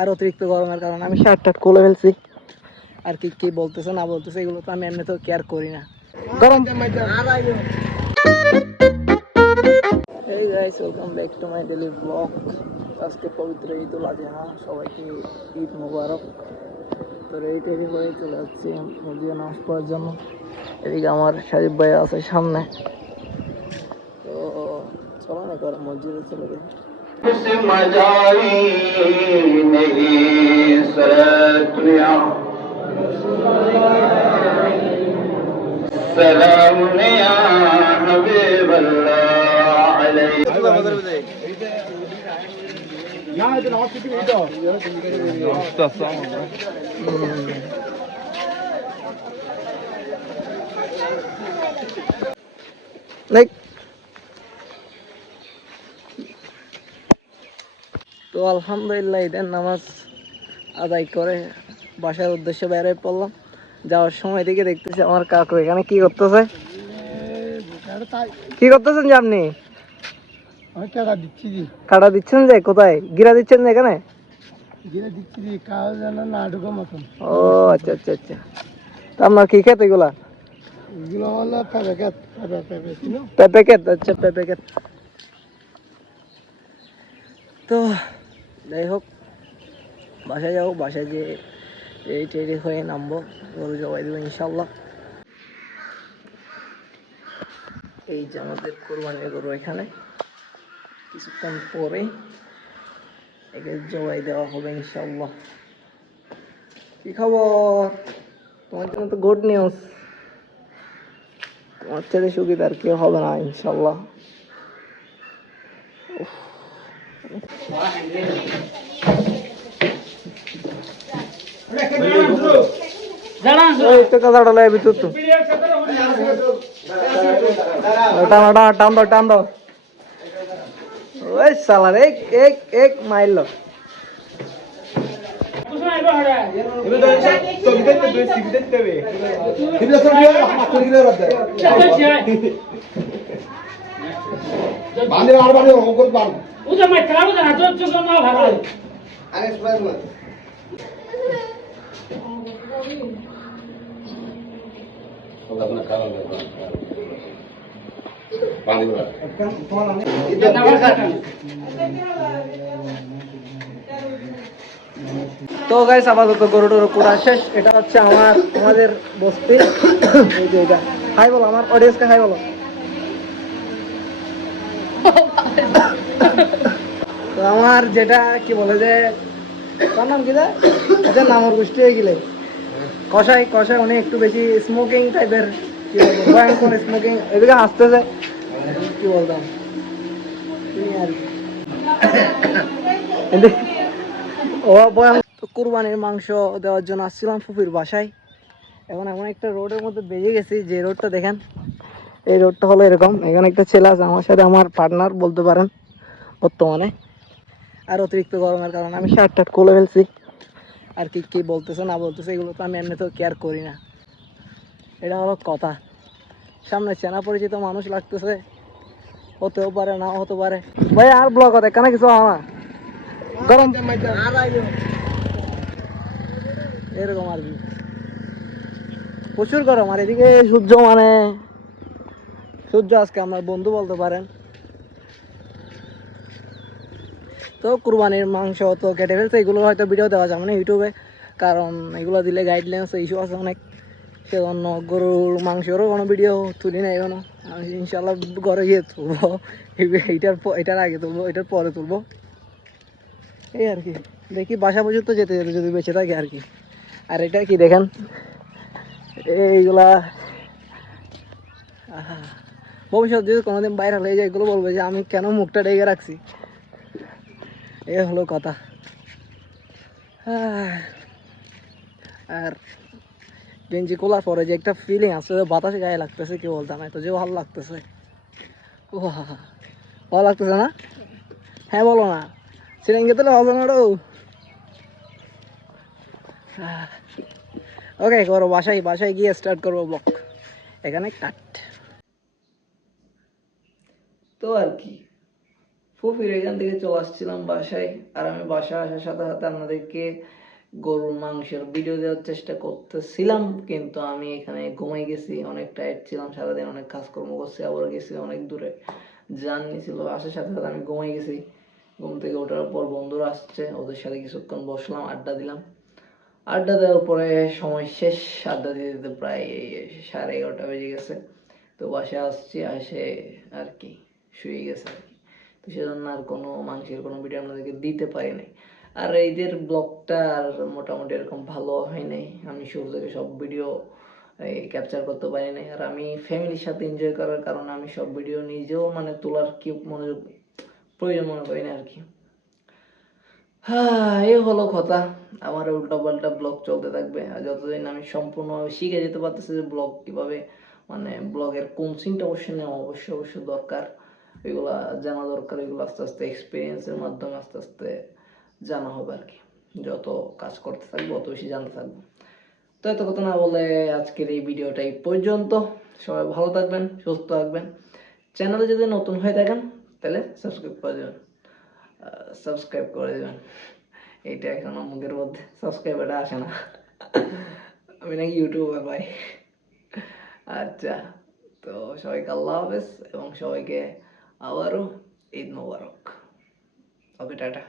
আর অতিরিক্ত গরমের কারণে আমি শার্ট টার্ট খুলে ফেলছি। আর কি কি বলতেছে না বলতেছে এগুলো তো আমি এমনি তো কেয়ার করি না। গরম। Hey guys, welcome back to my daily vlog. আজকে পবিত্র ঈদুল আজহা, সবাইকে ঈদ মোবারক। তো রেডি হয়ে চলে যাচ্ছি মসজিদে নামাজ পড়ার জন্য। এদিকে আমার সাজিব ভাই আছে সামনে, তো চলো না করে মসজিদে চলে যাই। سلام يا حبيب الله عليك তো আলহামদুলিল্লাহ ঈদের নামাজ আদায় করে বাসার উদ্দেশ্যে বেরিয়ে পড়লাম। যাওয়ার সময় দিকে দেখতেছি আমার কাকু এখানে কি করতেছে। কি করতেছেন যে আপনি? কাটা দিচ্ছেন যে কোথায়? গিরা দিচ্ছেন যে এখানে? ও আচ্ছা আচ্ছা আচ্ছা। তো আপনার কি খেত এগুলা? পেঁপে খেত। আচ্ছা পেঁপে খেত। তো যাই হোক, বাসায় যাবো, বাসায় গিয়ে এই টেডি হয়ে নামবো, গরু জবাই দেবো ইনশাল্লাহ। এই যে আমাদের কোরবানির গরু, এখানে কিছুক্ষণ পরে একে জবাই দেওয়া হবে ইনশাল্লাহ। কি খবর? তোমার জন্য তো গুড নিউজ, তোমার ছেলে সুবিধা আর কেউ হবে না ইনশাল্লাহ। টান দাও ওই সালার এক মাইল। তো গাইস আপাতত গরু টরু পুরা শেষ। এটা হচ্ছে আমাদের বস্তি। এই যে এটা হাই বলো আমার অডিয়েন্সকে, হাই বলো। তো আমার যেটা কি বলে যে তার নাম কি যায়, এটা নামর গোষ্ঠী হয়ে গেলে কষাই কষাই উনি একটু বেশি স্মোকিং টাইপের, কি বলবো ভয়ঙ্কর স্মোকিং। এদিকে আসতেছে কি বলতাম আর ও ভয়ঙ্কর। কুরবানির মাংস দেওয়ার জন্য আসছিলাম ফুপির বাসায়। এখন এমন একটা রোডের মধ্যে বেরিয়ে গেছি যে রোডটা দেখেন, এই রোডটা হলো এরকম। এখানে একটা ছেলে আছে আমার সাথে, আমার পার্টনার বলতে পারেন বর্তমানে। আর অতিরিক্ত গরমের কারণে আমি শার্ট টার্ট খুলে ফেলছি। আর কি কি বলতেছে না বলতেছে এগুলো তো আমি এমনি তো কেয়ার করি না। এটা হলো কথা। সামনে চেনা পরিচিত মানুষ লাগতেছে, হতেও পারে না হতে পারে। ভাই আর ব্লগ হতে কেন কিছু হয় না, গরম এরকম আর কি, প্রচুর গরম। আর এদিকে সূর্য মানে সূর্য আজকে আমার বন্ধু বলতে পারেন। তো কুরবানির মাংস তো কেটে ফেলছে, এগুলো হয়তো ভিডিও দেওয়া যাবে না ইউটিউবে, কারণ এগুলো দিলে গাইডলাইন্স ইস্যু আছে অনেক। সেজন্য গরুর মাংসেরও কোনো ভিডিও তুলি না এখনো। আমি ইনশাল্লাহ ঘরে গিয়ে তুলবো, এটার আগে তুলবো, এটার পরে তুলবো। এই আর কি, দেখি বাসা পর্যন্ত যেতে যেতে যদি বেঁচে থাকে আর কি। আর এটা কি দেখেন এইগুলা, ভবিষ্যৎ যদি কোনোদিন বাইরে হয়ে যায় এগুলো বলবে যে আমি কেন মুখটা ঢেকে রাখছি। এ হলো কথা। আর গেঞ্জি খোলার পরে যে একটা ফিলিং আছে, বাতাসে গায়ে লাগতেছে কি বলতাম, এত যে ভালো লাগতেছে। ও ভালো লাগতেছে না? হ্যাঁ বলো না, সিরিঙ্গে তো হবে না। ওকে করো, বাসায় গিয়ে স্টার্ট করবো ব্লগ। এখানে কাট। তো আর কি, ফুফির এখান থেকে চলে আসছিলাম বাসায়। আর আমি বাসায় আসার সাথে সাথে আপনাদেরকে গরুর মাংসের ভিডিও দেওয়ার চেষ্টা করতেছিলাম, কিন্তু আমি এখানে ঘুমাই গেছি। অনেক টায়ার্ড ছিলাম, সারাদিন অনেক কাজকর্ম করছি, আবার গেছি অনেক দূরে, জার্নি ছিল। আসার সাথে সাথে আমি ঘুমাই গেছি। ঘুম থেকে ওঠার পর বন্ধুরা আসছে, ওদের সাথে কিছুক্ষণ বসলাম, আড্ডা দিলাম। আড্ডা দেওয়ার পরে সময় শেষ, আড্ডা দিতে দিতে প্রায় 11:30 বেজে গেছে। তো বাসায় আসছি, আসে আর কি শুয়ে গেছে আর কি। তো সেজন্য আর কোনো মাংসের কোনো ভিডিও আপনাদেরকে দিতে পারি নাই। আর এইদের ব্লগটা আর মোটামুটি এরকম ভালো হয় নাই, আমি শুরু থেকে সব ভিডিও ক্যাপচার করতে পারি নাই। আর আমি ফ্যামিলির সাথে এনজয় করার কারণে আমি সব ভিডিও নিজেও মানে তোলার কি মনোযোগ প্রয়োজন মনে করি না আর কি। হ্যাঁ, এই হলো কথা। আমার উল্টা পাল্টা ব্লগ চলতে থাকবে, আর যতদিন আমি সম্পূর্ণভাবে শিখে যেতে পারতেছি যে ব্লগ কিভাবে, মানে ব্লগের কোন সিনটা অবশ্যই নেওয়া অবশ্যই দরকার, এগুলা জানা দরকার। এগুলো আস্তে আস্তে এক্সপিরিয়েন্সের মাধ্যমে আস্তে আস্তে জানা হবে আর কি। যত কাজ করতে থাকবো অত বেশি জানতে থাকবো। তো এত কথা না বলে আজকের এই ভিডিওটা এই পর্যন্ত। সবাই ভালো থাকবেন, সুস্থ থাকবেন। চ্যানেলে যদি নতুন হয়ে থাকেন তাহলে সাবস্ক্রাইব করে দেবেন, সাবস্ক্রাইব করে দেবেন। এইটা এখনো মুখের মধ্যে সাবস্ক্রাইবারটা আসে না। আমি নাকি ইউটিউবার ভাই। আচ্ছা, তো সবাইকে আল্লাহ হাফেজ এবং সবাইকে আবারও ঈদ মোবারক। ওকে, টাটা।